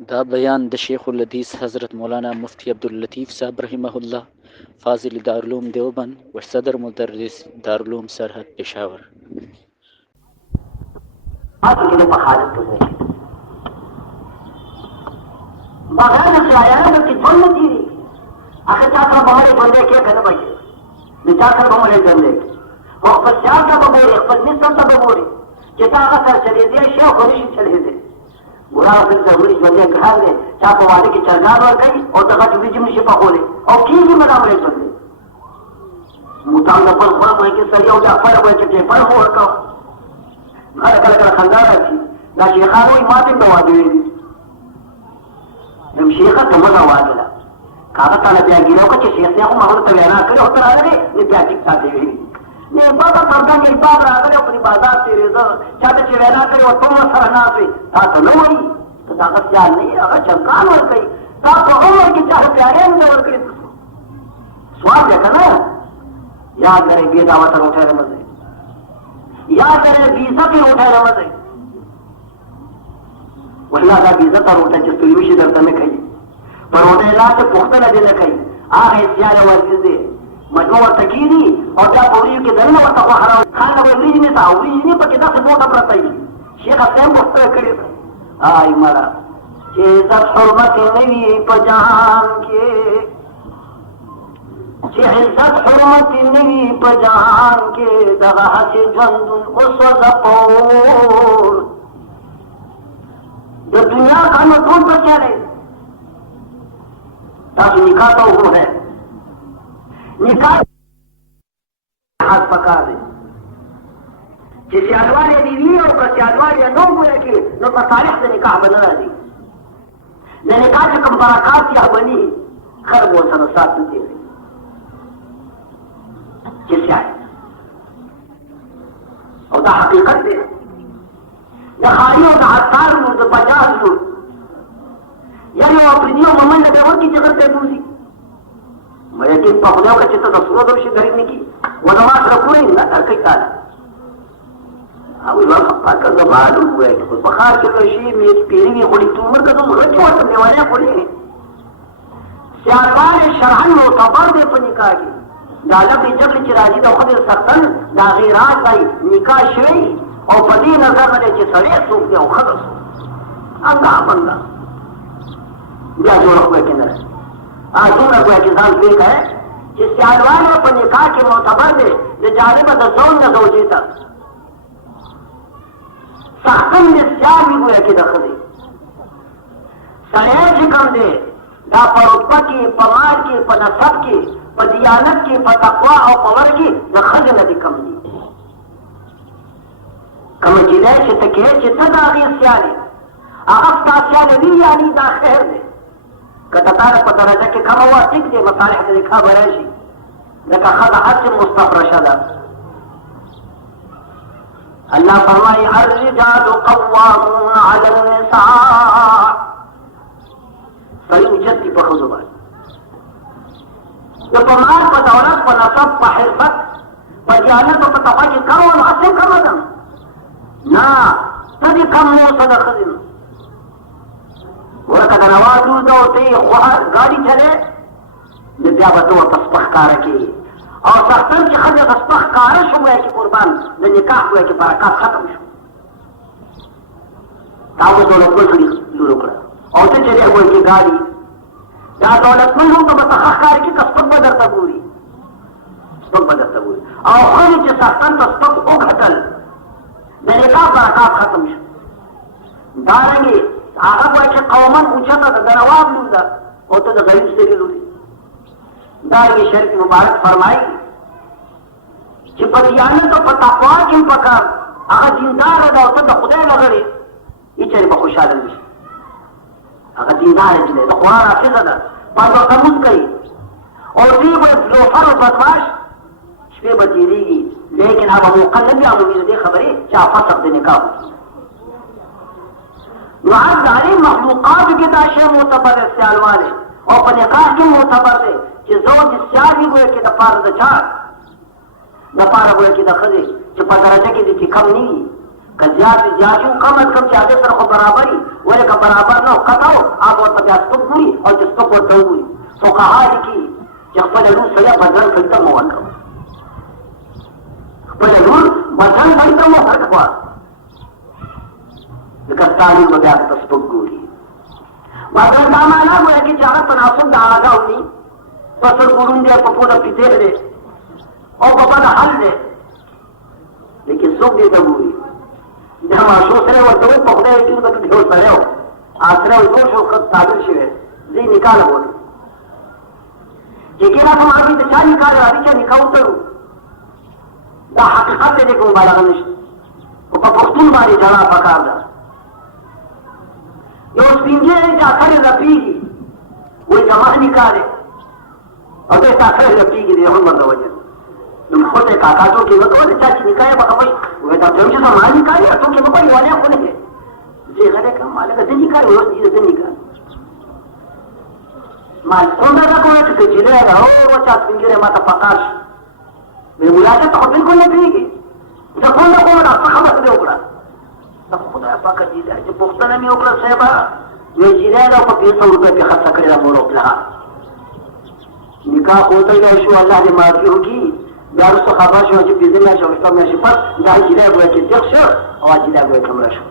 दा बयान द शेखुल हदीस हज़रत मौलाना मुफ्ती अब्दुल लतीफ़ साहब रहिमहुल्लाह फ़ाज़िल दारुल देवबंद व सदर मुदर्रिस दारुल सरहद पेशावर। बगैर खिलाया कि जन्म थी आखिर चाकर बमरे बंदे के कर बजे निचाकर बमरे जन्मे वो पश्चात का बमोरे पश्चिम का बमोरे चिता का सर चले दे शेख होने चले दे बुरा फिर से उन्नीस बंदे घर में चाप वाले की चरगार और गई और दगा चुकी जिम्मे शिपा खोले और की भी मना बड़े चले मुताल पर खुआ हुए कि सही हो जा पर हुए कि पर हो का घर कल खंदारा थी ना शेखानो माते दवा दे हम शेखा तमना वादला कागज ताला बिया गिरो का शेख से हम हम तवेरा करे होता रहे ने बिया टिकता देवी ने बाबा करता के बाब रा करे अपनी बाजार से रेजा चाटे चवेरा करे और तुम सरना से ता तो नो ही तो ताकत क्या नहीं अगर चरकान और कई ता तो हम की चाहे प्यारे में और करे स्वाद है ना याद करे बेदावत उठे रमज़े याद करे बीसा के उठे रमज़े वल्लाह का इज्जत और उठे जिस तुलवी दर्द में कही पर उन्हें ला से पुख्ता लगे न कही आगे सियारे वाजिज दे मजमू और तकीरी और क्या पूरी के दल में वता हरा खान वो रीज में था रीज नहीं पर 10 वोट अपना ही शेख हसैन पुख्ता करे आई मरा के इज्जत हुर्मत नहीं पजान के के इज्जत हुर्मत नहीं पजान के दगा से जंदुन उस ज़पोर जो दुनिया का नतून पर चले ताकि निकाह तो वो है निकाह हाथ पका दे जिसे अनवार बीवी और बच्चे अनवार नो हुए कि नो पर तारीख से निकाह बना दी न निकाह से कम बराकात या बनी खर वो सर साथ दे जिसे आए और दा हकीकत दे खालियों का हत्तार तो 50 लोग यानी अपनियों ममन लगे और की जगह पे दूसरी मैं कि पहुंचो का चित्र तो सुनो दोषी धरने की वो नमाज रखो नहीं ना कर कई ताला अब वो पप्पा का जबान हुआ है तो बखार के दोषी में पीरी की बड़ी तुमर का तो मुझे क्यों करने वाले बोले सियारवान शरहन मोतबर दे पर निकाह की डाला भी जब चिराजी तो खुद सख्तन दागिरात भाई निकाह शई और बदी नजर में जे सड़े सूख गया खदस अंगा बंगा या जोड़ हुए के नर आजून हुए के साथ ठीक है जिससे आदवान पर निकाह के मोतबर दे जो जालिब दसौन न दो जीता साखन में स्यार भी हुए की दखले सड़े कम दे दा परुत्पा की पमार की पनसब की पदियानत की पतकवा और पवर की दखल नदी कम दी कम जिले चितके चित्त दागी सियाने आफता सियाने भी यानी दा खैर दे कततार पता के कम हुआ टिक दे मसाले से लिखा बरेशी लका खद हज मुस्तफरशदा अल्लाह फरमाए अर्रिजालु कव्वामून अलन निसा सही उजत की बखुजुबान जो पमार पर दौलत पर नसब पर हिरफत पर जानत पर तफा की करो असम का मदम ना तभी कम हो सदा खजिन वो का नवाजू दो ते गाड़ी चले विद्या बतो तस्बह कार की और सख्तन की खज तस्बह कारश हुए कि कुर्बान न निकाह हुए कि बरकत खत्म शो ताऊ दौलत को थोड़ी शुरू करा और तो चले हुए की गाड़ी या दौलतमंद हो तो बतखार की कसबत बदरता पूरी कसबत बदरता पूरी और खुद जो सख्तन तस्बह को घटल मैंने कहा बरकत खत्म शो दारेंगे आगा बैठे कौमन पूछा था दरवाब लूंगा और तो गरीब से भी लूंगी दारेंगे शरीफ मुबारक फरमाई कि बदियाने तो पता पा किन पकार अगर दीनदार है तो खुदा लगरे ये चले बखुशाल है अगर दीनदार है जिले तो कुरान हाफिज है बाद कमुज कही और भी वो लोफर और बदमाश शबे बतीरेगी लेकिन अब हम मुकल्लम भी हम उम्मीद दे खबरें चाफा सब देने का वहां सारी मखलूकात के दाशे मोतबर है सियाल वाले और पनेकार के मोतबर है कि जोज सियाल भी हुए कि दपार दचार दपार हुए कि दखले कि पदरजा की दी कम नहीं कजियात जाशु कम अज कम ज्यादा सर को बराबरी वो का बराबर न कटाओ आप और तब्यास्तुक बुरी और जिसको को दौरी तो कहा लिखी जब पर लू सया बदन खरीदा मोहन करो पर लू बदन खरीदा मोहन करो लेकिन ताली को क्या तस्बुक बुरी बदन दामाना वो है कि चारा तनासुब दागा हुई फसल गुरुन दे पपोदा पिते दे और बाबा का हल दे लेकिन सुख दे दबूरी जब आशोसरे वो दो पकड़े एक दिन तक ढेर सरे हो आश्रय उनको शोकत ताबिल शिवे जी निकाल बोले ये केला हम आगे दिशा निकाल अभी क्या निकाल उतरू दा हकीकत दे देखो बाला गनिश वो पपुख्तुन बारी जला पकार दा ये उस पिंजे जाकर रफीगी वो जमा निकाले और ये जाकर रफीगी दे हम मर्द वजह तुम खोटे काकाचों की मत और चाची निकाय बकवाई वे तो जब से माल निकाय तो के बकवाई वाले कोने है जे घरे का माल का दिन निकाय वो दिन निकाय माल सोना का कोने के जिले रहो वो चाच पिंजरे माता प्रकाश वे मुलाजे तो बिल्कुल नहीं थी जब कौन को ना खबर दे ओकरा तब खुदा पाक जी जाए जो पुख्तन में ओकरा सेवा वे जिले का को 200 रुपए पे खर्च करेगा मोरो लहा निकाह होता है शो अल्लाह ने माफी होगी यार उसको खबर शो जो बिजनेस शो उसका में सिफत जहां जिला हुआ के अध्यक्ष और जिला हुआ कमरा शो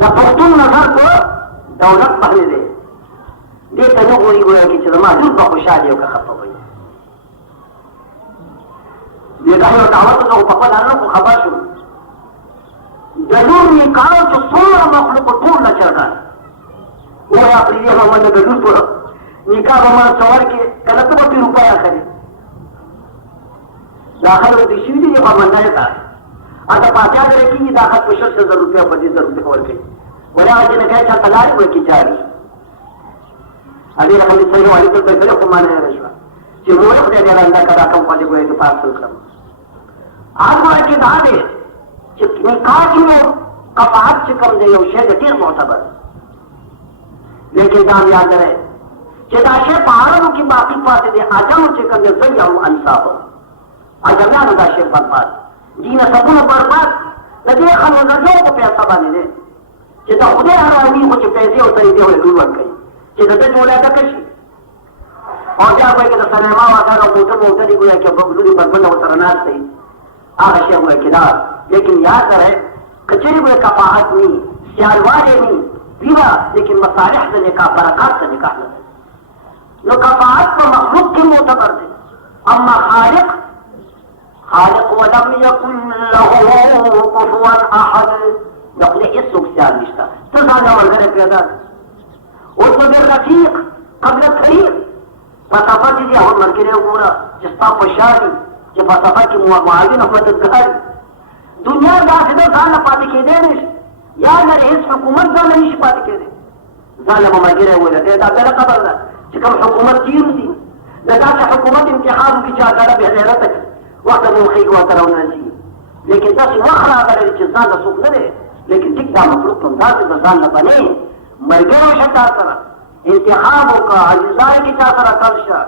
ना पख्तून नजर को दौलत पहले दे ये तनो गोरी गोया की चलमा जो खुशहाली का खपा हुई ये कहे दावत को पप्पा डालने को खबर शो जरूर निकाल जो सोना मखलूक को टूट न चल रहा वो है अपनी ये मोहम्मद ने जरूर पूरा निकाह हमारा सवाल के गलत कोटी रुपया करे दाखल वो दिशी ये मामला है आता पाचा करे कि दाखल पुष्प से ₹1,000 ₹25,000 कवर के बोले आज ने कहा था तलाक हुए की जा रही अभी हम सही वाली तो पहले को माने रहा कि वो अपने देना अंदर का रकम वाले को एक पास कर आज वो के दादे कि निकाह की वो कपात से कम दे उसे गति मोतबर लेकिन दाम याद रहे दाशे पहाड़ों की बाकी पाते दे आजम चिकन दे सही जाऊं अंसाब आजम ना दाशे बर्बाद जीना सबून बर्बाद लगे हम नजरों को पैसा बने दे चिता खुदे हरामी कुछ पैसे और तरीके हुए दूर रख गई चिता जोड़ा था कशी और क्या कोई के सनेमा वाला मोटर ही कोई के बबलू बर्बन उतरना सही आशे हुए किदार लेकिन याद रहे कचरी हुए कपाहत नहीं सियालवारे नहीं पीवा लेकिन मसालिह से निकाह बरकत से निकाह लो कफात को मखलूक के मोतबर दे अम्मा खालिक खालिक वलम यकुन लहू कुफुवन अहद नकले इस सुख से निश्ता तो सादा मंजर पैदा उसमें भी रफीक कब्ल खरीद फसाफा की हम मर के रहे पूरा जिसका पशारी कि फसाफा की मुआविन मददगार दुनिया का सिद्ध साल न पाती के दे या न इस हुकूमत का नहीं पाती के दे जालिम मर के रहे हुए रहते तेरा खबर कम हुकूमत की थी लगा कि हुकूमत इम्तिहान की चाहता बेहतर तक वक्त मुखी को तरह लेकिन 10 वखरा करे चिंता सुख न दे लेकिन टिकता मखलूक अंदाज इंसान न बने मर गए शक्ता तरह इंतखाबों का अजाए की चाहता कर्शा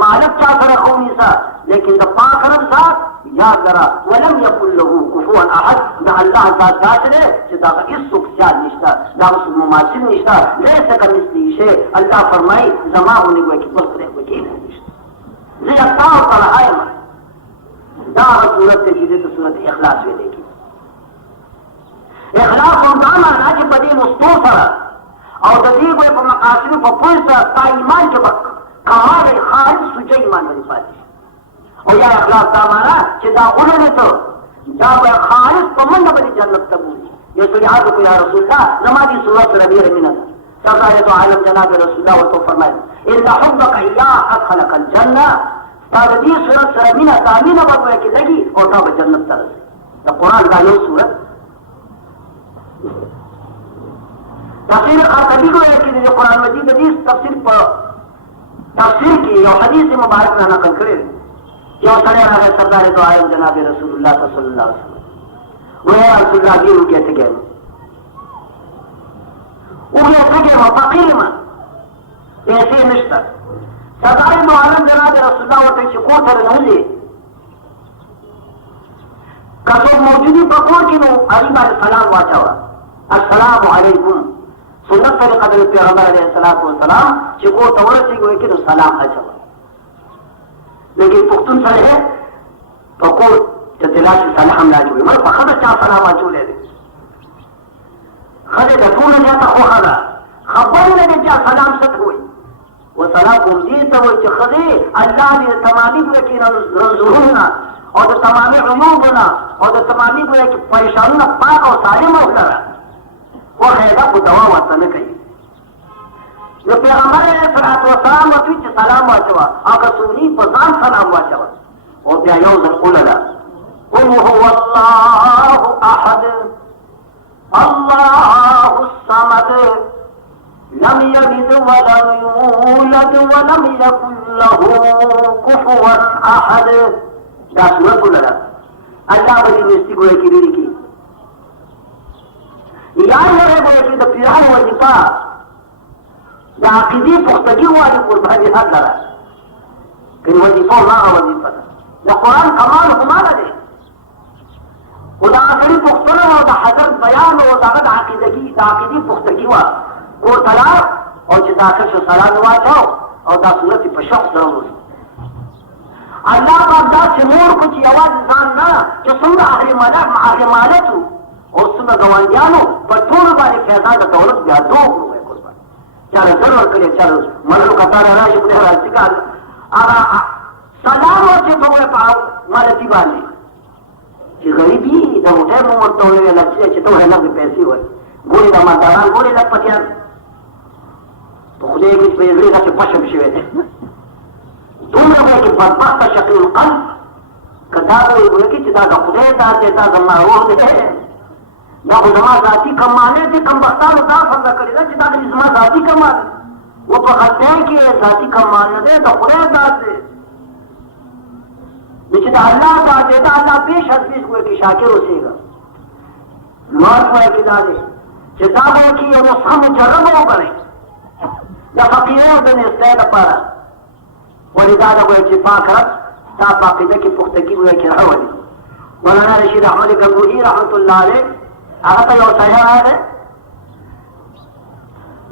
मालक चाहता खूनीसा लेकिन जब पाखरम साथ याद करा वलम यकुल लहू कुफुवन अहद ना अल्लाह ताला ने चिता का इस सुख से निश्ता ना उस मुमासिल निश्ता लैसा कमिस्ली शे अल्लाह फरमाई जमा होने को की बस रहे को की नहीं ये अल्लाह ताला है दा सूरत के चीजें तो सूरत इखलास में देखी इखलास रमजान आना के बदी मुस्तफा और ददी को पर मकासद को पुरसा ता ईमान के वक्त कमाल खालिस सुचे ईमान बनी पाती और या अखलाक का माना चिदा उन्होंने तो जब खालिस तो मन बनी जन्नत कबूली ये तो याद को या रसूलल्लाह नमाजी सूरत रबी रमीना सरदार तो आलम जनाब रसूलल्लाह वो तो फरमाए इल्ला हुब्बक इय्याह खलकल जन्नह तादी सूरत रमीना तामीना बदवे की लगी और तब जन्नत तरस तो कुरान का ये सूरत तफसीर खतबी को है कि जो कुरान मजीद हदीस तफसीर की और हदीस मुबारक ना नकल करे जो सरे रहा सरदार तो आलम जनाब रसूलुल्लाह सल्लल्लाहु अलैहि वसल्लम वो है रसूलुल्लाह जी रुके थे गए उगे थे गए फकीर में पैसे निश्ता सरदार तो आलम जनाब रसूलुल्लाह वो थे को सर नौले कसो मौजूदी पकोड़ की नो अली बार सलाम वाचावा अस्सलाम वालेकुम सुन्नत तरीका दे पैगंबर अलैहिस्सलातु वस्सलाम चिको तवरसी को के सलाम वाचावा लेकिन पुख्तुन सर है पकोड़ तलाश सलाम ना जो मैं फखर चा सलाम वाचो ले दे खले दफून जाता हो खला खबर ने जा सलाम सत हुई वो सलाम को जी तो वो खले अल्लाह ने तमामी को कि रज़ुहुना और तमामी उमूबना और तमामी को कि परेशानी पाक और सालिम हो गया वो हैदा को दवा वतन कही जो पैगंबर अलैहिस्सलातु वस्सलाम वतुच सलाम वाचवा आका सुनी पजान सलाम वाचवा और क्या यौजन कुलला कुल हुवल्लाहु अहद अल्लाहुस समद लम यलिद वलम यूलद वलम यकुल लहू कुफुवन अहद दा सूरत कुलला अल्लाह बड़ी मिस्ती गोए की रीडी की याद रहे गोए की तो पिरान वजीफा या अकीदी पुख्तगी वाली कुर्बानी हाथ लगा कि वजीफा ना वजीफा या कुरान कमाल हमारा दे खुदा आखिरी पुख्तना और हजरत बयान और दागत आकीदी पुख्तगी वा को तला और जिदाकर से सलाम हुआ जाओ और दा सूरत पशक जरूर अल्लाह का दा सिमोर कुछ आवाज इंसान ना जो सुंदर आखिरी मालत हो और सुंदर गवांडियानो पर थोड़ा बारी फैजाद दौलत ब्याह दो हुए कुर्बान चाहे जरूर करे चाहे मरलो का तारा राज अपने राज का सलाम और से तो पाओ मालती वाले कि गरीबी जब उठे मुंह तो ले लक्ष्य चितो है ना पैसे हुए गोली का मातारान गोली लग पटियान तो खुदे कुछ पेजरे का पशम शिवे थे तुम लोगों की बदबख्त शक्ल कल्ब कदार बोले कि चिता का खुदे दार देता जमा वो दे ना वो जमा जाति कमाने से कम बख्तार उतार फर्जा करेगा चिता की जमा जाति कमाने वो पकड़ते हैं कि जाति कमाने दे तो खुदे दार दे निश्चित अल्लाह का देता अल्लाह पेश हस्बीस को की शाकिर उसेगा नौर को की दादे किताबों की और सम जरबों करे या फकीरों से इस्तेद पारा और इदारा को चिपा कर ताप आकिदा की पुख्तगी हुए की रहवाली मौलाना रशीद अहमद गंगोही रहमतुल्लाह अलैह आगा तो और सही आया है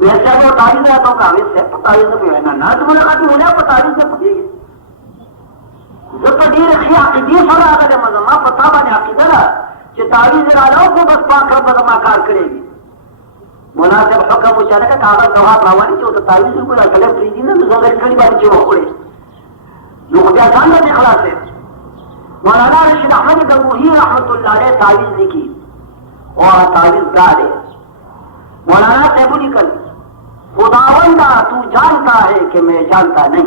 वैसे वो तारीफ है तो काबिल से तारीफ से है ना तो मुलाकात हो जाए तारीफ से पूछेगी जब तो डी रखी आकिदी फरा अगर मजमा पता बने आकिदा कि तारीफ जरा को बस पाकर बदमा कार करेगी मोना जब हुक्म उचारे का कागज गवाह प्रवानी जो तो तारीफ को अगले प्रीति ने जगह कड़ी बात जो होड़े लोग क्या जान ले खला से मौलाना रशीद अहमद गंगोही रहमतुल्लाह अलैह तारीफ लिखी और तारीफ गाले मौलाना सैफुल कल खुदावंदा तू जानता है कि मैं जानता नहीं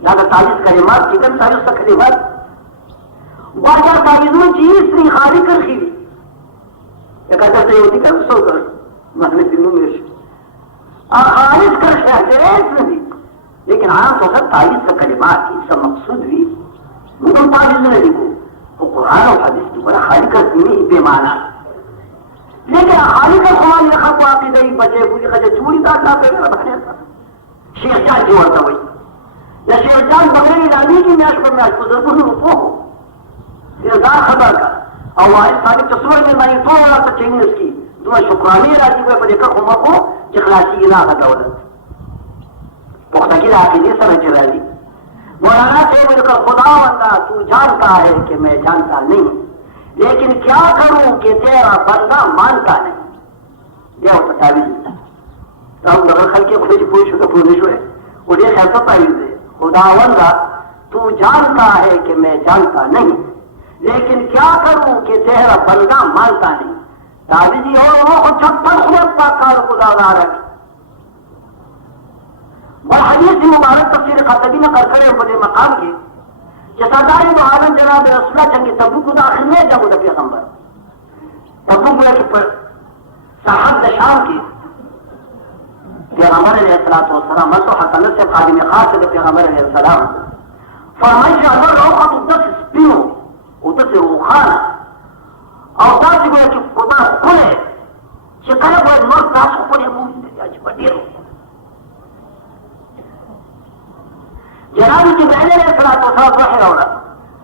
ज्यादा तारीफ कलिमात चिकन तारीफ कलिमात बाजार तारीफ में चीज स्त्री खाली कर खी कहते थे होती कर सो कर मसले दिनों में खारिज कर शहर नहीं लेकिन आम तो सब तारीफ का कलिमात इसका मकसूद भी मुझे तारीफ ने लिखो वो कुरान और हदीस की बड़ा खाली कर नहीं बेमाना लेकिन खाली कर खुमानी रखा को आपकी गई बचे पूरी खजे चूड़ी काटना पेगा बने शेख जान जी होता वही या शेख जान बगैर रानी की मैच को जरूर रूपो हो दिलदार खबर का और वारिस साहब तस्वीर में मैं थोड़ा सा चाहिए उसकी तुम्हें शुक्रानी राजी को पर देखा खुमा को चिखलासी ना दौलत पुख्ता की आखिरी सब राजी मौलाना से बोलकर खुदा बंदा तू जानता है कि मैं जानता नहीं लेकिन क्या करूं कि तेरा बंदा मानता नहीं यह पता नहीं तो हम बगल खल के खुद पूछ तो पूछ हुए उन्हें ऐसा पाई खुदा बंदा तू जानता है कि मैं जानता नहीं लेकिन क्या करूं कि तेरा बंदा मानता नहीं ताबीजी और वो 56 सूरत का कार खुदा रख हदीस मुबारक तफसीर खतबी ने कर खड़े बड़े मकाम के जसादारी तो आलम जनाब रसूलुल्लाह जंग तबूक का आखिर में जंग द पैगंबर तबूक के साहब द शाम के पैगंबर अलैहिस्सलातु वस्सलाम तो हसन से खादिम खास द पैगंबर अलैहिस्सलाम फरमाइश अगर औक़त 10 स्पिनो उधर से वो खाना और दास को कि खुदा खुले शिकायत वो नर दास को ने मुंह आज बड़ी जनाब की मैंने सलात वसलाम रहे और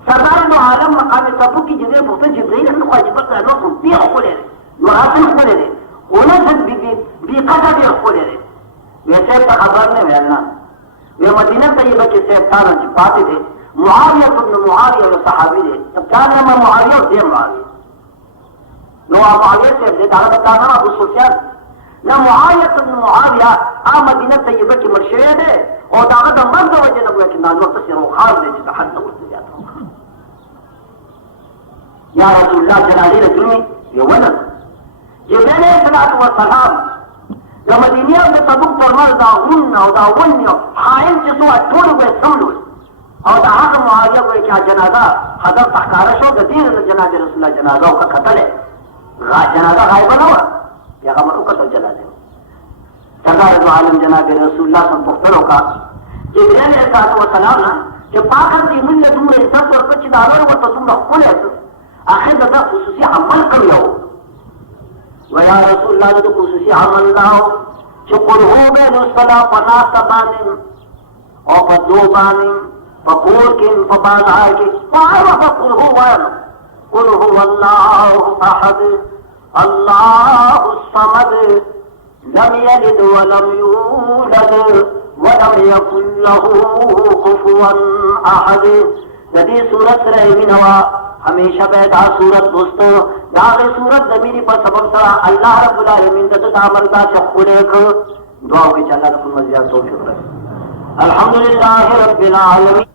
सरदार दो عالم مقام تبوك جزء فوق جبريل انه واجب انه في خلل وراسل خلل ونزل بقدر خلل ويسيب خبرنا ويلنا ومدينة طيبة के सैतान पाते थे मुआविया इब्न मुआविया और सहाबी थे तब क्या नाम है मुआविया और ये मुआविया नो मुआविया से दादा बताना अबू सुफियान ना मुआविया इब्न मुआविया आ मदीना तैयबा की मशहूर है और दादा मर्द वजह नबी के नाम वक्त से रोखार ने जिसका हद तक उठ जाता या रसूलुल्लाह जलाली रसूल ये वलद जिब्रील अलैहिस्सलातु वस्सलाम जब मदीना में तबुक फरमाल दाउन और दाउन हायल जिसो अटोड़ हुए समझो और कहा कि मुआविया को क्या जनाजा हदर तहकारश हो गदीर जनाजे रसूलुल्लाह जनाजा का कत्ल है जनाजा गायब ना हुआ या का मरु कत्ल जनाजे सरदार आलम जनाब रसूलुल्लाह सम पुख्तरों का जिब्रील अलैहिस्सलाम ना कि पाकर की मुल्ले दूर इज्जत और कुछ दावर वो तो तुम खुल है आखिर दा खुसूसी अमल कर लो वया रसूलुल्लाह तो खुसूसी अमल लाओ जो कुल हो गए मुस्तला पना तबानिन और पदो बानिन पकोर के बाजार के पार कुल हो अल्लाह अहद अल्लाह समद लम यलिद वलम यूलद वलम यकुल लहू कुफुवन अहद नदी सूरत रही नवा हमेशा बैठा सूरत दोस्तों दागे सूरत जमीनी पर सबब सा अल्लाह रब्बुल आलमीन दद तामरदा चखुलेख दुआ के चला रसूल मजिया तौफीक रहे अल्हम्दुलिल्लाह रब्बिल आलमीन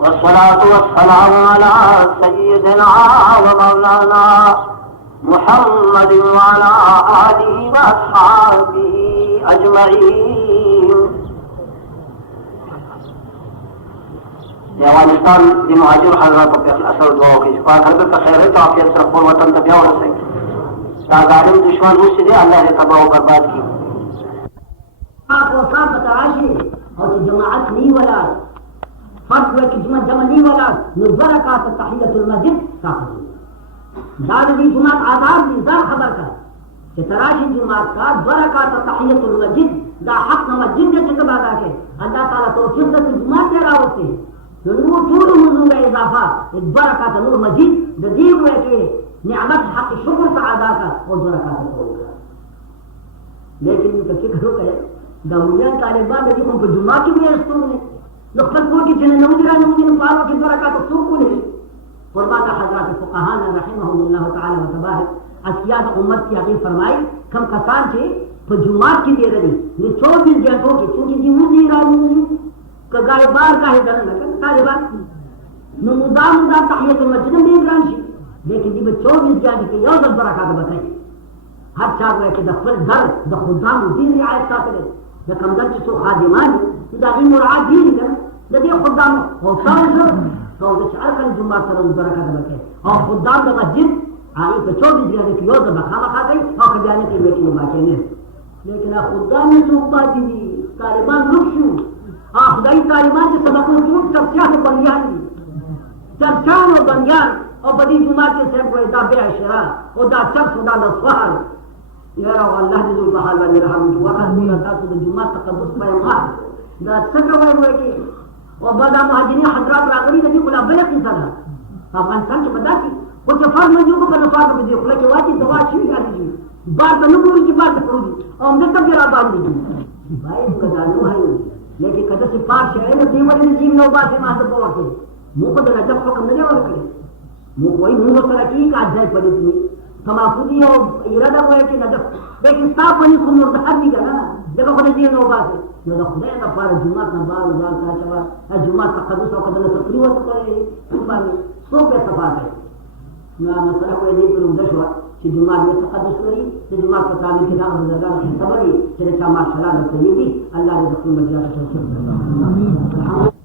वस्सलातु वस्सलामु अला सय्यिदिना व मौलाना मुहम्मद व अला आलिहि व अस्हाबिहि अजमईन अफगानिस्तान के महाजिर हजरत पे असर दुआओं की शिफा घर पे खैर है तो आपके तरफ और वतन तबिया हो सही ताजालिम दुश्मन रूस से अल्लाह ने तबाह बर्बाद की आपको साफ बताशी और कि जमाअत नहीं वाला फर्ज हुआ कि जमा नहीं वाला नुज़रा का तहियतुल मस्जिद साफ दादी जमात आजाद निज़ार खबर का कि तराशी जमात का ज़रा का तहियतुल मस्जिद दा हक मस्जिद के चकबा का के अल्लाह ताला तौफीक दे जमात दे रहा होते नूर चूर मुझू का इजाफा ज़रा का नूर मस्जिद दी हुए के नियामत हक शुक्र का अदा का और ज़रा का होगा लेकिन इनका फिक्र करे दामुलियान तालिबान ने उनको जुम्मा की भी रस्तों ने लखनपुर की जने नमजरा नमजन पारो की बरकत तो सुकून है फरमाता हजरत फुकाहाना रहमहुल्लाह ताला व तबारक असियात उम्मत की आगे फरमाई कम कसान थे तो जुम्मा की दे रही ने 24 घंटों की क्योंकि जी मुझे रानी का गायबार का है दन न तालिबान नो मुदाम तहियतुल मस्जिद में रांशी लेकिन जब 24 घंटे के योज बरकत बताई हर चार वे के दफल दर द खुदाम दीन रियायत का करे द कमदर की सो खादिमान द इन मुराद दीन कर लदे खुदाम और साज तो द चार कल जुम्मा सर बरकत बके और खुदाम द मस्जिद आई तो 24 घंटे की योज बखा खा गई और खजाने की बेटी में बाके ने लेकिन खुदाम ने सुबह दी तालिबान रुक्षु खुदाई तालिबान के सबक में चर्चा हो बनियान चर्चा हो बनियान और बड़ी जुम्मा के से कोई दाबे अशरा और दा चर्च दा सवाल يا رب الله جل وعلا يرحمه وقد يتاس الجمعة تقدس بيان ده سكر ويجي وبدا مهاجرين حضرات راغلي دي كلها بلق انسان افغانستان کې بداسي او چې فرض نه جوړ کړو فرض به دي خلک واچي دوا شي غالي بار ته نو کوي چې بار ته کوي او موږ ته بیا باندې دي بای کډانو هاي لیکن کله چې پاک شي نو دی ولې چې نو باسي ما ته پوهه مو په دغه ځکه حکم نه ورکړي مو وایي موږ سره کې کا ځای پدې كما فضي إرادة ويكي ندف لكن صاف وني خمور دحرمي كنا جب خد دي نو باسه نو خدای دا فار جمعه نبار ځان کا چوا جمعه تقدس او قدل سفري وته کوي باندې سو په صفات نو مثلا وې دې په موږ شو چې جمعه دې تقدس لري د جمعه په تعالی کې دا د خبري چې چا ما شلال ته وي الله دې خپل مجلس ته امين